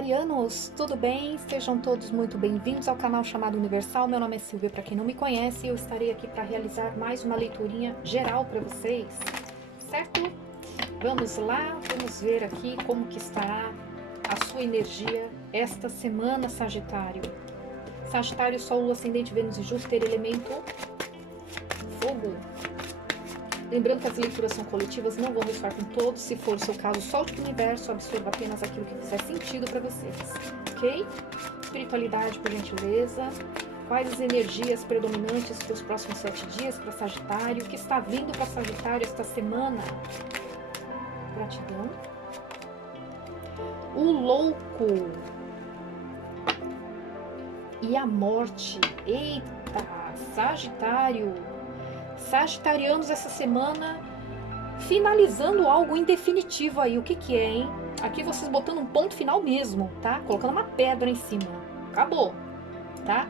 Sagitarianos, tudo bem? Sejam todos muito bem-vindos ao canal chamado Universal. Meu nome é Silvia, para quem não me conhece, eu estarei aqui para realizar mais uma leiturinha geral para vocês, certo? Vamos lá, vamos ver aqui como que estará a sua energia esta semana, Sagitário. Sagitário, Sol, Lua, Ascendente, Vênus e Júpiter, elemento fogo. Lembrando que as leituras são coletivas, não vão ressoar com todos. Se for o seu caso, solte para o universo, absorva apenas aquilo que fizer sentido para vocês, ok? Espiritualidade, por gentileza. Quais as energias predominantes para os próximos 7 dias para Sagitário? O que está vindo para Sagitário esta semana? Gratidão. O louco. E a morte. Eita, Sagitário. Sagitarianos essa semana finalizando algo em definitivo aí. O que que é, hein? Aqui vocês botando um ponto final mesmo, tá? Colocando uma pedra em cima. Acabou, tá?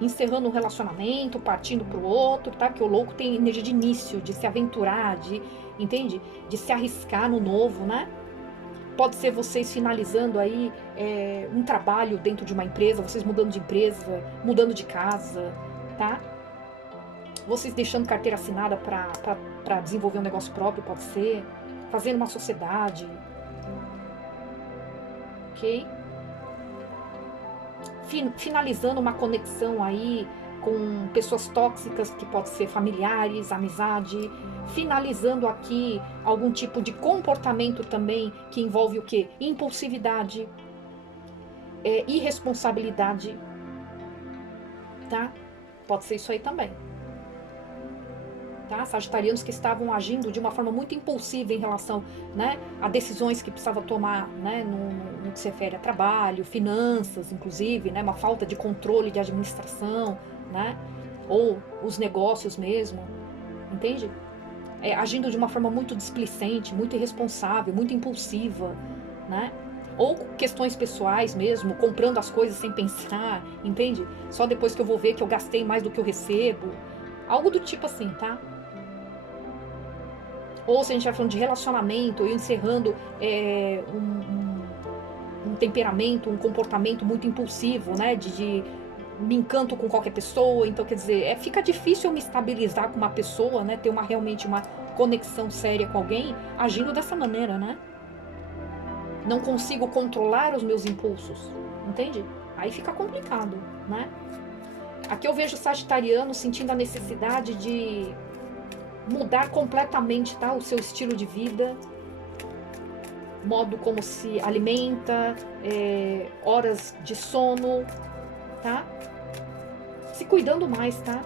Encerrando um relacionamento, partindo pro outro, tá? Porque o louco tem energia de início, de se aventurar, entende? De se arriscar no novo, né? Pode ser vocês finalizando aí um trabalho dentro de uma empresa, vocês mudando de empresa, mudando de casa, tá? Vocês deixando carteira assinada para desenvolver um negócio próprio, pode ser. Fazendo uma sociedade. Ok? Finalizando uma conexão aí com pessoas tóxicas, que pode ser familiares, amizade. Finalizando aqui algum tipo de comportamento também que envolve o quê? Impulsividade. Irresponsabilidade. Tá? Pode ser isso aí também. Tá? Sagitarianos que estavam agindo de uma forma muito impulsiva em relação, né, a decisões que precisava tomar, né, no que se refere a trabalho, finanças, inclusive, né, uma falta de controle de administração, né, ou os negócios mesmo, entende? Agindo de uma forma muito displicente, muito irresponsável, muito impulsiva, né? Ou questões pessoais mesmo, comprando as coisas sem pensar, entende? Só depois que eu vou ver que eu gastei mais do que eu recebo. Algo do tipo assim, tá? Ou se a gente vai falando de relacionamento, eu encerrando um temperamento, um comportamento muito impulsivo, né? De me encanto com qualquer pessoa. Então, quer dizer, fica difícil eu me estabilizar com uma pessoa, né? Ter realmente uma conexão séria com alguém agindo dessa maneira, né? Não consigo controlar os meus impulsos, entende? Aí fica complicado, né? Aqui eu vejo o sagitariano sentindo a necessidade de mudar completamente, tá? O seu estilo de vida, modo como se alimenta, horas de sono, tá? Se cuidando mais, tá?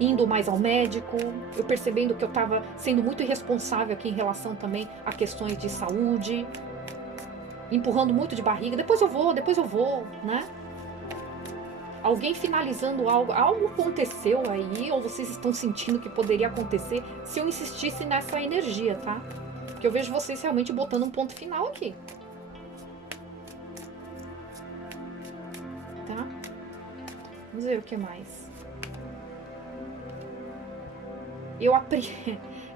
Indo mais ao médico, eu percebendo que eu tava sendo muito irresponsável aqui em relação também a questões de saúde, empurrando muito de barriga, depois eu vou, né? Alguém finalizando algo aconteceu aí, ou vocês estão sentindo que poderia acontecer se eu insistisse nessa energia, tá? Porque eu vejo vocês realmente botando um ponto final aqui. Tá? Vamos ver o que mais.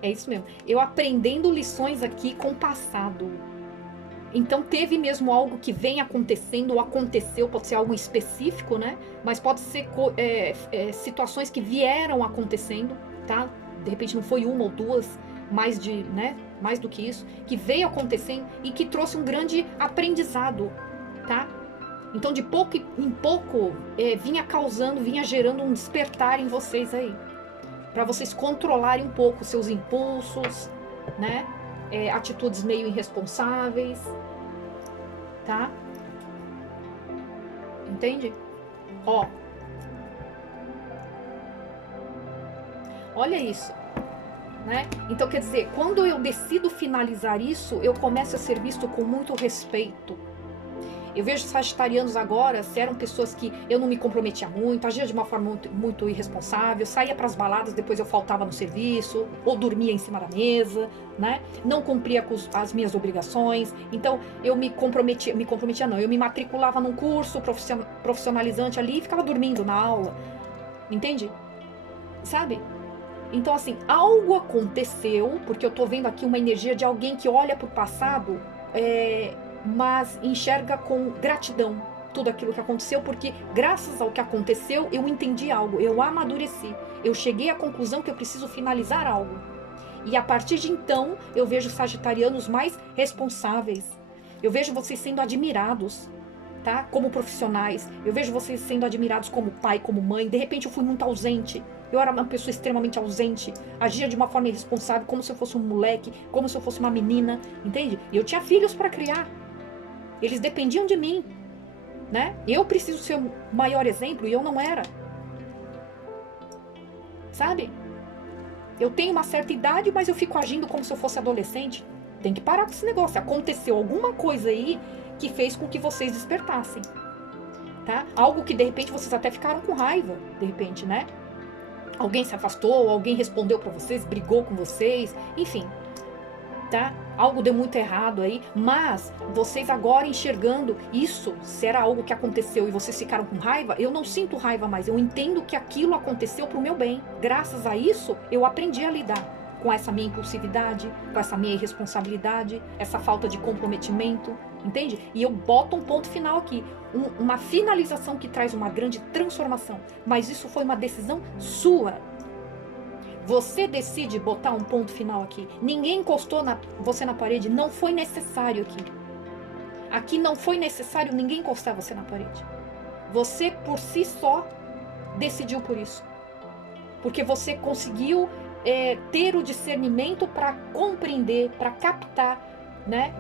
É isso mesmo. Eu aprendendo lições aqui com o passado. Então teve mesmo algo que vem acontecendo ou aconteceu, pode ser algo específico, né? Mas pode ser situações que vieram acontecendo, tá? De repente não foi uma ou duas, mais do que isso, que veio acontecendo e que trouxe um grande aprendizado, tá? Então de pouco em pouco vinha gerando um despertar em vocês aí, para vocês controlarem um pouco seus impulsos, né? Atitudes meio irresponsáveis, tá? Entende? Ó, olha isso, né? Então quer dizer, quando eu decido finalizar isso, eu começo a ser visto com muito respeito. Eu vejo sagitarianos agora, se eram pessoas que eu não me comprometia muito, agia de uma forma muito, muito irresponsável, saía para as baladas, depois eu faltava no serviço, ou dormia em cima da mesa, né? Não cumpria com as minhas obrigações. Então eu me matriculava num curso profissionalizante ali e ficava dormindo na aula, entende? Sabe? Então assim, algo aconteceu, porque eu tô vendo aqui uma energia de alguém que olha pro passado, mas enxerga com gratidão tudo aquilo que aconteceu, porque graças ao que aconteceu, eu entendi algo, eu amadureci, eu cheguei à conclusão que eu preciso finalizar algo. E a partir de então, eu vejo sagitarianos mais responsáveis. Eu vejo vocês sendo admirados, tá? Como profissionais. Eu vejo vocês sendo admirados como pai, como mãe. De repente eu fui muito ausente. Eu era uma pessoa extremamente ausente. Agia de uma forma irresponsável, como se eu fosse um moleque, como se eu fosse uma menina, entende? E eu tinha filhos para criar. Eles dependiam de mim, né? Eu preciso ser o maior exemplo e eu não era. Sabe? Eu tenho uma certa idade, mas eu fico agindo como se eu fosse adolescente. Tem que parar com esse negócio. Aconteceu alguma coisa aí que fez com que vocês despertassem, tá? Algo que de repente vocês até ficaram com raiva, de repente, né? Alguém se afastou, alguém respondeu pra vocês, brigou com vocês, enfim, tá? Algo deu muito errado aí, mas vocês agora enxergando isso, se era algo que aconteceu e vocês ficaram com raiva, eu não sinto raiva mais, eu entendo que aquilo aconteceu pro meu bem. Graças a isso, eu aprendi a lidar com essa minha impulsividade, com essa minha irresponsabilidade, essa falta de comprometimento, entende? E eu boto um ponto final aqui, uma finalização que traz uma grande transformação, mas isso foi uma decisão sua. Você decide botar um ponto final aqui. Ninguém encostou você na parede, não foi necessário aqui. Aqui não foi necessário ninguém encostar você na parede. Você, por si só, decidiu por isso. Porque você conseguiu ter o discernimento para compreender, para captar, né,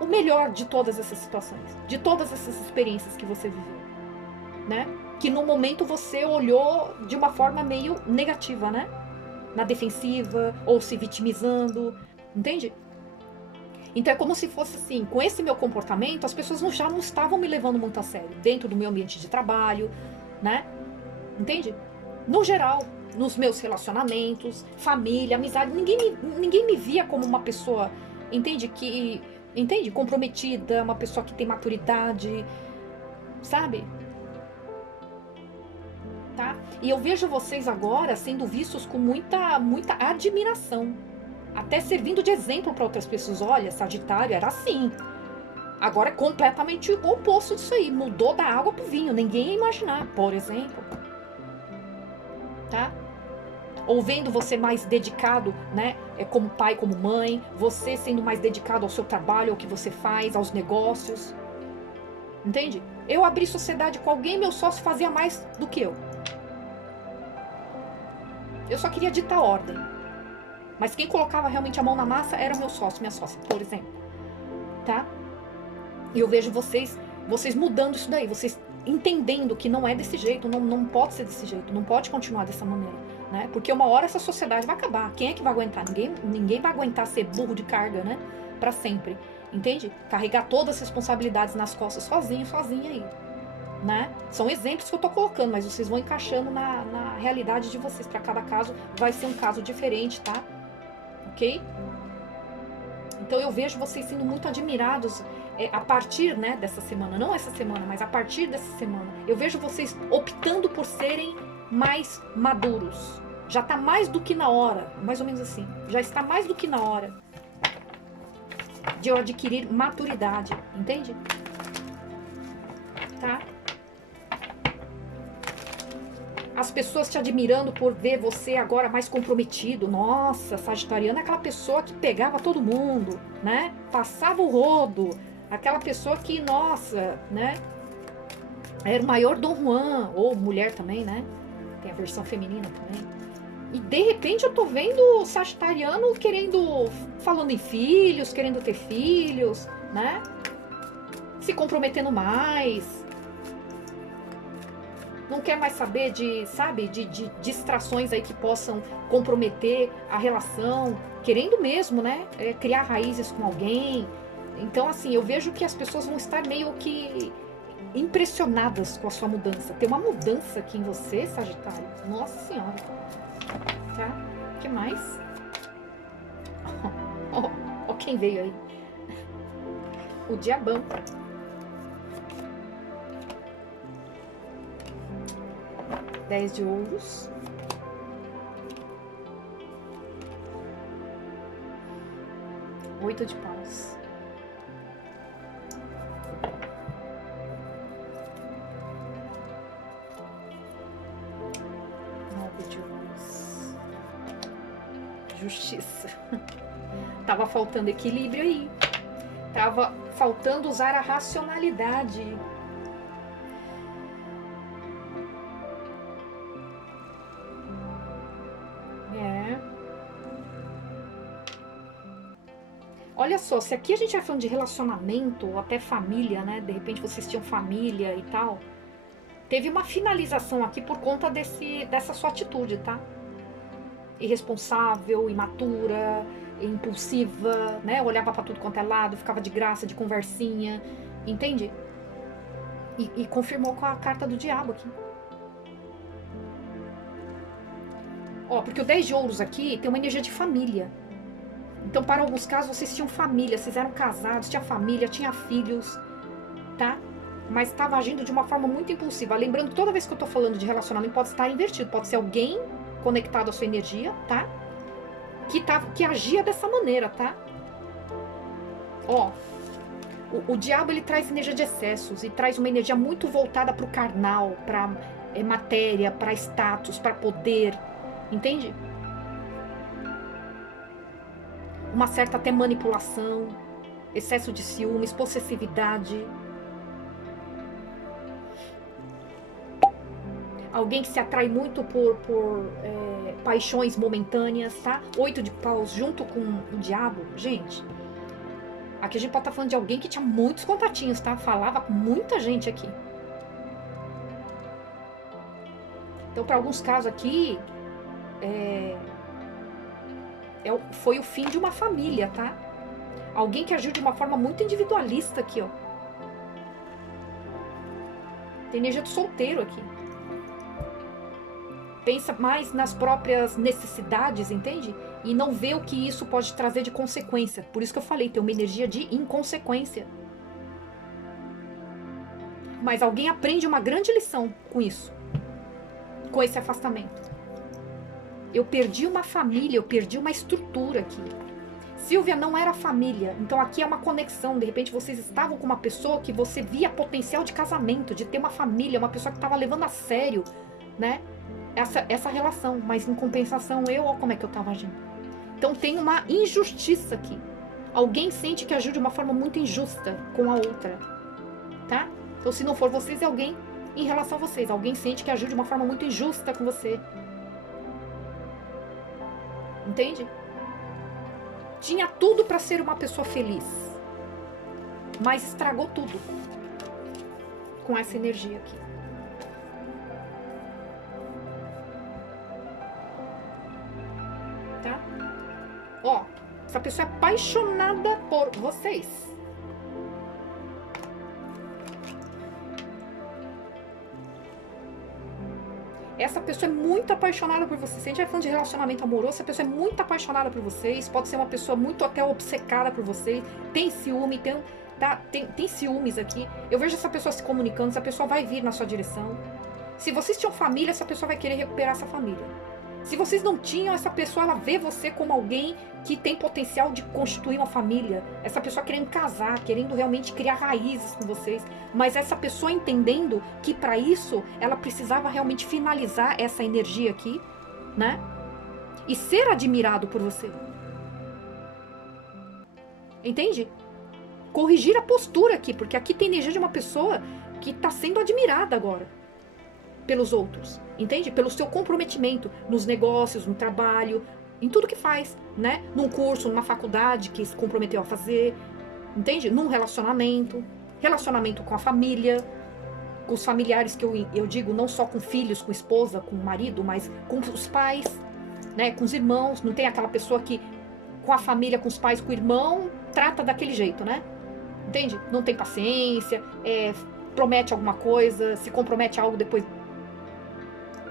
o melhor de todas essas situações, de todas essas experiências que você viveu, né? Que no momento você olhou de uma forma meio negativa, né? Na defensiva, ou se vitimizando, entende? Então é como se fosse assim, com esse meu comportamento, as pessoas já não estavam me levando muito a sério, dentro do meu ambiente de trabalho, né? Entende? No geral, nos meus relacionamentos, família, amizade, ninguém me via como uma pessoa, entende? Comprometida, uma pessoa que tem maturidade, sabe? Tá? E eu vejo vocês agora sendo vistos com muita admiração, até servindo de exemplo para outras pessoas. Olha, Sagitário era assim. Agora é completamente o oposto disso aí. Mudou da água pro vinho. Ninguém ia imaginar, por exemplo. Tá? Ou vendo você mais dedicado, né? Como pai, como mãe. Você sendo mais dedicado ao seu trabalho, ao que você faz, aos negócios. Entende? Eu abri sociedade com alguém, meu sócio fazia mais do que eu. Eu só queria ditar ordem. Mas quem colocava realmente a mão na massa era meu sócio, minha sócia, por exemplo. Tá? E eu vejo vocês mudando isso daí. Vocês entendendo que não é desse jeito, não pode ser desse jeito, não pode continuar dessa maneira. Né? Porque uma hora essa sociedade vai acabar. Quem é que vai aguentar? Ninguém vai aguentar ser burro de carga, né? Pra sempre. Entende? Carregar todas as responsabilidades nas costas sozinha aí. Né? São exemplos que eu tô colocando, mas vocês vão encaixando na realidade de vocês. Para cada caso vai ser um caso diferente, tá? Ok? Então eu vejo vocês sendo muito admirados a partir, né, dessa semana. Não essa semana, mas a partir dessa semana. Eu vejo vocês optando por serem mais maduros. Já tá mais do que na hora, mais ou menos assim. Já está mais do que na hora de eu adquirir maturidade, entende? Tá? As pessoas te admirando por ver você agora mais comprometido. Nossa, Sagitariano é aquela pessoa que pegava todo mundo, né? Passava o rodo. Aquela pessoa que, nossa, né? Era o maior Dom Juan. Ou mulher também, né? Tem a versão feminina também. E de repente eu tô vendo o Sagitariano falando em filhos, querendo ter filhos, né? Se comprometendo mais. Não quer mais saber de distrações aí que possam comprometer a relação, querendo mesmo, né, criar raízes com alguém. Então, assim, eu vejo que as pessoas vão estar meio que impressionadas com a sua mudança. Tem uma mudança aqui em você, Sagitário. Nossa Senhora. Tá? O que mais? Ó quem veio aí. O Diabão. Dez de ouros. 8 de paus. Justiça. Tava faltando equilíbrio aí. Tava faltando usar a racionalidade. Olha só, se aqui a gente vai falando de relacionamento, ou até família, né? De repente vocês tinham família e tal. Teve uma finalização aqui por conta dessa sua atitude, tá? Irresponsável, imatura, impulsiva, né? Olhava pra tudo quanto é lado, ficava de graça, de conversinha, entende? E confirmou com a carta do diabo aqui. Ó, porque o 10 de ouros aqui tem uma energia de família. Então, para alguns casos, vocês tinham família, vocês eram casados, tinha família, tinha filhos, tá? Mas estava agindo de uma forma muito impulsiva. Lembrando que toda vez que eu tô falando de relacionamento, pode estar invertido. Pode ser alguém conectado à sua energia, tá? Que agia dessa maneira, tá? Ó, o diabo, ele traz energia de excessos e traz uma energia muito voltada para o carnal, para matéria, para status, para poder, entende? Uma certa até manipulação, excesso de ciúmes, possessividade. Alguém que se atrai muito por paixões momentâneas, tá? 8 de paus junto com o diabo. Gente, aqui a gente pode estar falando de alguém que tinha muitos contatinhos, tá? Falava com muita gente aqui. Então, para alguns casos aqui, foi o fim de uma família, tá? Alguém que agiu de uma forma muito individualista aqui, ó. Tem energia do solteiro aqui. Pensa mais nas próprias necessidades, entende? E não vê o que isso pode trazer de consequência. Por isso que eu falei, tem uma energia de inconsequência. Mas alguém aprende uma grande lição com isso. Com esse afastamento. Eu perdi uma família, eu perdi uma estrutura aqui. Silvia, não era família. Então aqui é uma conexão. De repente vocês estavam com uma pessoa que você via potencial de casamento, de ter uma família, uma pessoa que estava levando a sério, né? Essa relação. Mas em compensação, olha como é que eu estava agindo. Então tem uma injustiça aqui. Alguém sente que agiu de uma forma muito injusta com a outra, tá? Então se não for vocês, é alguém em relação a vocês. Alguém sente que agiu de uma forma muito injusta com você. Entende? Tinha tudo para ser uma pessoa feliz, mas estragou tudo com essa energia aqui. Tá? Ó, essa pessoa é apaixonada por vocês. Essa pessoa é muito apaixonada por vocês. Se a gente vai falando de relacionamento amoroso, essa pessoa é muito apaixonada por vocês. Pode ser uma pessoa muito até obcecada por vocês. Tem ciúme, tem ciúmes aqui. Eu vejo essa pessoa se comunicando, essa pessoa vai vir na sua direção. Se vocês tinham família, essa pessoa vai querer recuperar essa família. Se vocês não tinham, essa pessoa, ela vê você como alguém que tem potencial de constituir uma família. Essa pessoa querendo casar, querendo realmente criar raízes com vocês. Mas essa pessoa entendendo que para isso, ela precisava realmente finalizar essa energia aqui, né? E ser admirado por você. Entende? Corrigir a postura aqui, porque aqui tem energia de uma pessoa que está sendo admirada agora pelos outros, entende? Pelo seu comprometimento nos negócios, no trabalho, em tudo que faz, né? Num curso, numa faculdade que se comprometeu a fazer, entende? Num relacionamento com a família, com os familiares que eu digo, não só com filhos, com esposa, com marido, mas com os pais, né? Com os irmãos. Não tem aquela pessoa que com a família, com os pais, com o irmão, trata daquele jeito, né? Entende? Não tem paciência, promete alguma coisa, se compromete a algo depois,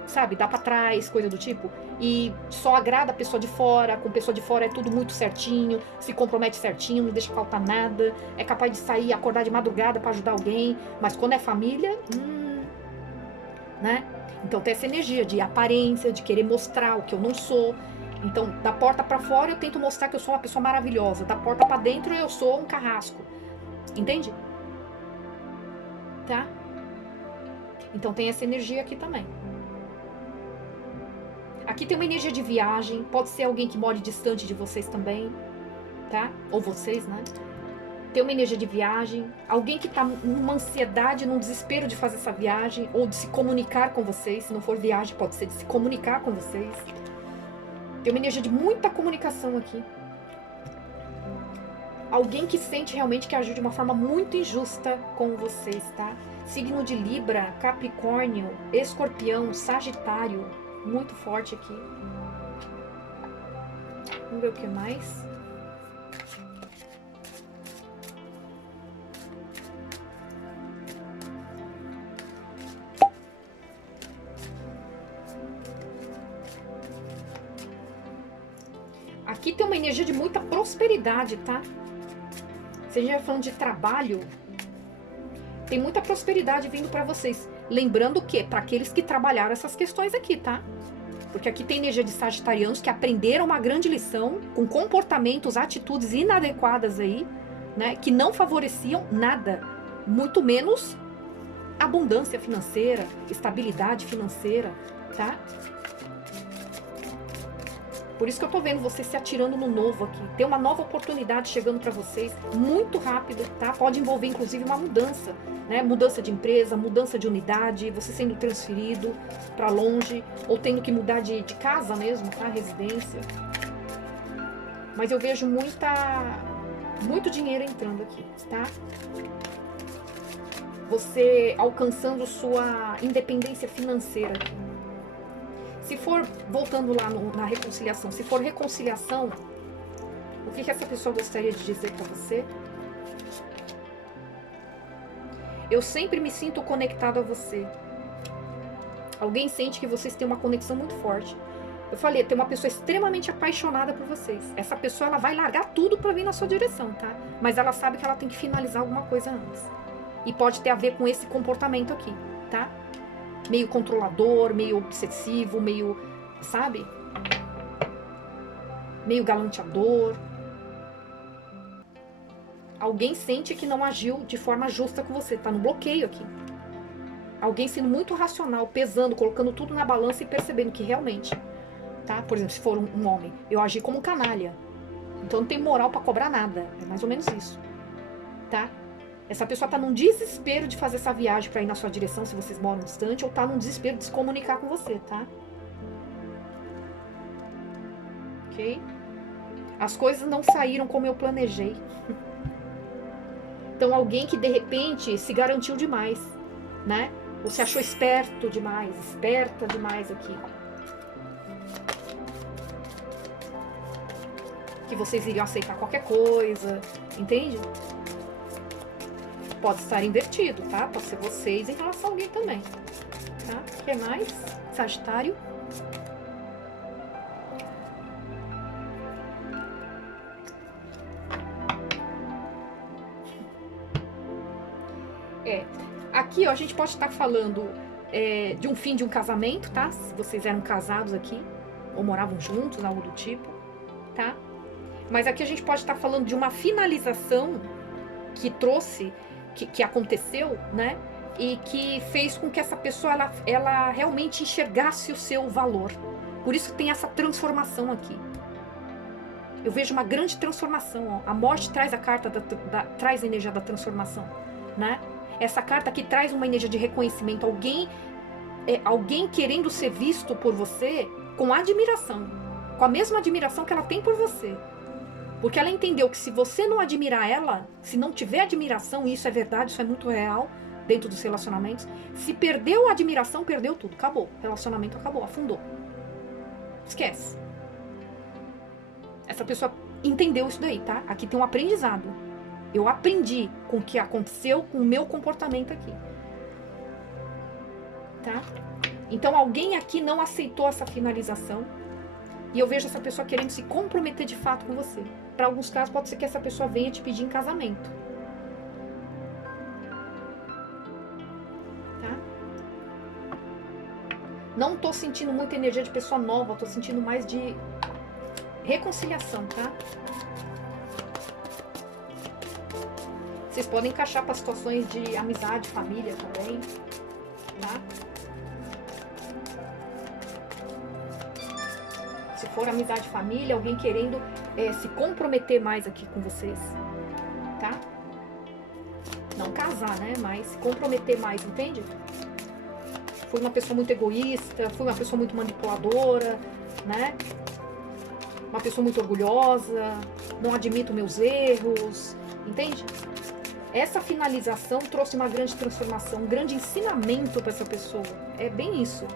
sabe, dá pra trás, coisa do tipo, e só agrada a pessoa de fora. Com pessoa de fora é tudo muito certinho, se compromete certinho, não deixa faltar nada, é capaz de sair, acordar de madrugada pra ajudar alguém, mas quando é família, né? Então tem essa energia de aparência, de querer mostrar o que eu não sou, Então, da porta pra fora eu tento mostrar que eu sou uma pessoa maravilhosa. Da porta pra dentro eu sou um carrasco. Entende? Tá? Então tem essa energia aqui também. Aqui tem uma energia de viagem. Pode ser alguém que mora distante de vocês também. Tá? Ou vocês, né? Tem uma energia de viagem. Alguém que tá numa ansiedade, num desespero de fazer essa viagem. Ou de se comunicar com vocês. Se não for viagem, pode ser de se comunicar com vocês. Tem uma energia de muita comunicação aqui. Alguém que sente realmente que agiu de uma forma muito injusta com vocês, tá? Signo de Libra, Capricórnio, Escorpião, Sagitário. Muito forte aqui. Vamos ver o que mais. Aqui tem uma energia de muita prosperidade, tá? Se a gente vai falando de trabalho, tem muita prosperidade vindo pra vocês. Lembrando que, para aqueles que trabalharam essas questões aqui, tá? Porque aqui tem energia de sagitarianos que aprenderam uma grande lição com comportamentos, atitudes inadequadas aí, né? Que não favoreciam nada, muito menos abundância financeira, estabilidade financeira, tá? Por isso que eu tô vendo vocês se atirando no novo aqui. Tem uma nova oportunidade chegando para vocês, muito rápido, tá? Pode envolver, inclusive, uma mudança, né? Mudança de empresa, mudança de unidade, você sendo transferido para longe, ou tendo que mudar de casa mesmo, tá? Residência. Mas eu vejo muito dinheiro entrando aqui, tá? Você alcançando sua independência financeira aqui. Se for, voltando lá na reconciliação, se for reconciliação, o que essa pessoa gostaria de dizer para você? Eu sempre me sinto conectado a você. Alguém sente que vocês têm uma conexão muito forte. Eu falei, tem uma pessoa extremamente apaixonada por vocês. Essa pessoa, ela vai largar tudo para vir na sua direção, tá? Mas ela sabe que ela tem que finalizar alguma coisa antes. E pode ter a ver com esse comportamento aqui, tá? Meio controlador, meio obsessivo, meio, sabe? Meio galanteador. Alguém sente que não agiu de forma justa com você, tá no bloqueio aqui. Alguém sendo muito racional, pesando, colocando tudo na balança e percebendo que realmente, tá? Por exemplo, se for um homem, eu agi como canalha. Então não tem moral pra cobrar nada. É mais ou menos isso, tá? Essa pessoa tá num desespero de fazer essa viagem pra ir na sua direção, se vocês moram distante, ou tá num desespero de se comunicar com você, tá? Ok? As coisas não saíram como eu planejei. Então alguém que de repente se garantiu demais, né? Ou se achou esperto demais, esperta demais aqui. Que vocês iriam aceitar qualquer coisa, entende? Pode estar invertido, tá? Pode ser vocês em relação a alguém também, tá? O que mais? Sagitário. Aqui, ó, a gente pode estar falando de um fim de um casamento, tá? Se vocês eram casados aqui, ou moravam juntos, algo do tipo, tá? Mas aqui a gente pode estar falando de uma finalização que trouxe, que aconteceu, né? E que fez com que essa pessoa, ela realmente enxergasse o seu valor. Por isso tem essa transformação aqui. Eu vejo uma grande transformação, ó. A morte traz a carta, traz a energia da transformação, né? Essa carta aqui traz uma energia de reconhecimento. Alguém querendo ser visto por você com admiração. Com a mesma admiração que ela tem por você. Porque ela entendeu que se você não admirar ela, se não tiver admiração, e isso é verdade, isso é muito real dentro dos relacionamentos, se perdeu a admiração, perdeu tudo, acabou. O relacionamento acabou, afundou. Esquece. Essa pessoa entendeu isso daí, tá? Aqui tem um aprendizado. Eu aprendi com o que aconteceu com o meu comportamento aqui. Tá? Então alguém aqui não aceitou essa finalização. E eu vejo essa pessoa querendo se comprometer de fato com você. Para alguns casos pode ser que essa pessoa venha te pedir em casamento. Tá? Não tô sentindo muita energia de pessoa nova, tô sentindo mais de reconciliação, tá? Vocês podem encaixar para situações de amizade, família também, tá? Se for amizade, família, alguém querendo se comprometer mais aqui com vocês, tá? Não casar, né? Mas se comprometer mais, entende? Fui uma pessoa muito egoísta, fui uma pessoa muito manipuladora, né? Uma pessoa muito orgulhosa, não admito meus erros, entende? Essa finalização trouxe uma grande transformação, um grande ensinamento para essa pessoa. É bem isso.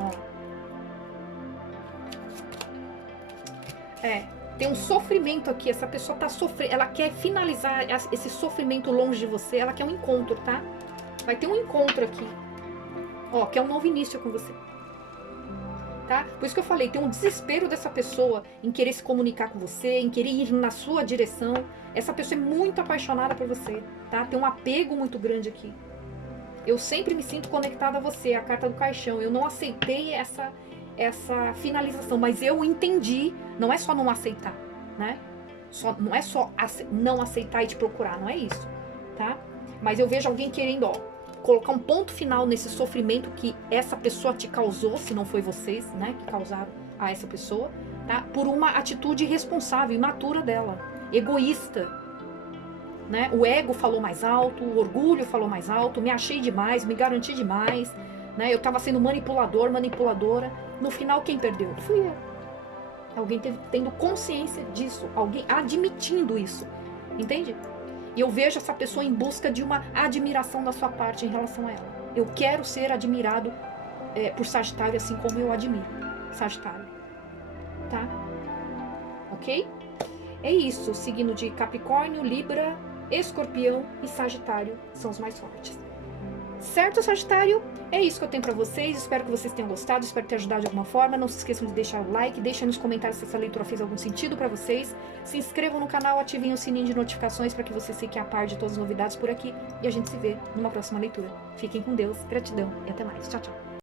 Ó. Tem um sofrimento aqui, essa pessoa tá sofrendo, ela quer finalizar esse sofrimento longe de você, ela quer um encontro, tá? Vai ter um encontro aqui, ó, que é um novo início com você, tá? Por isso que eu falei, tem um desespero dessa pessoa em querer se comunicar com você, em querer ir na sua direção. Essa pessoa é muito apaixonada por você, tá? Tem um apego muito grande aqui. Eu sempre me sinto conectada a você, a carta do caixão. Eu não aceitei essa finalização, mas eu entendi, não é só não aceitar, né? Não é só não aceitar e te procurar, não é isso, tá? Mas eu vejo alguém querendo, ó, colocar um ponto final nesse sofrimento que essa pessoa te causou, se não foi vocês, né, que causaram a essa pessoa, tá? Por uma atitude irresponsável, imatura dela, egoísta, né? O ego falou mais alto, o orgulho falou mais alto, me achei demais, me garanti demais, né? Eu tava sendo manipulador, manipuladora. No final, quem perdeu? Fui eu. Alguém tendo consciência disso, alguém admitindo isso, entende? E eu vejo essa pessoa em busca de uma admiração da sua parte em relação a ela. Eu quero ser admirado por Sagitário, assim como eu admiro Sagitário, tá? Ok? É isso, signo de Capricórnio, Libra, Escorpião e Sagitário são os mais fortes. Certo, Sagitário? É isso que eu tenho pra vocês. Espero que vocês tenham gostado, espero ter ajudado de alguma forma. Não se esqueçam de deixar o like, deixem nos comentários se essa leitura fez algum sentido pra vocês. Se inscrevam no canal, ativem o sininho de notificações para que vocês fiquem a par de todas as novidades por aqui. E a gente se vê numa próxima leitura. Fiquem com Deus, gratidão e até mais. Tchau, tchau.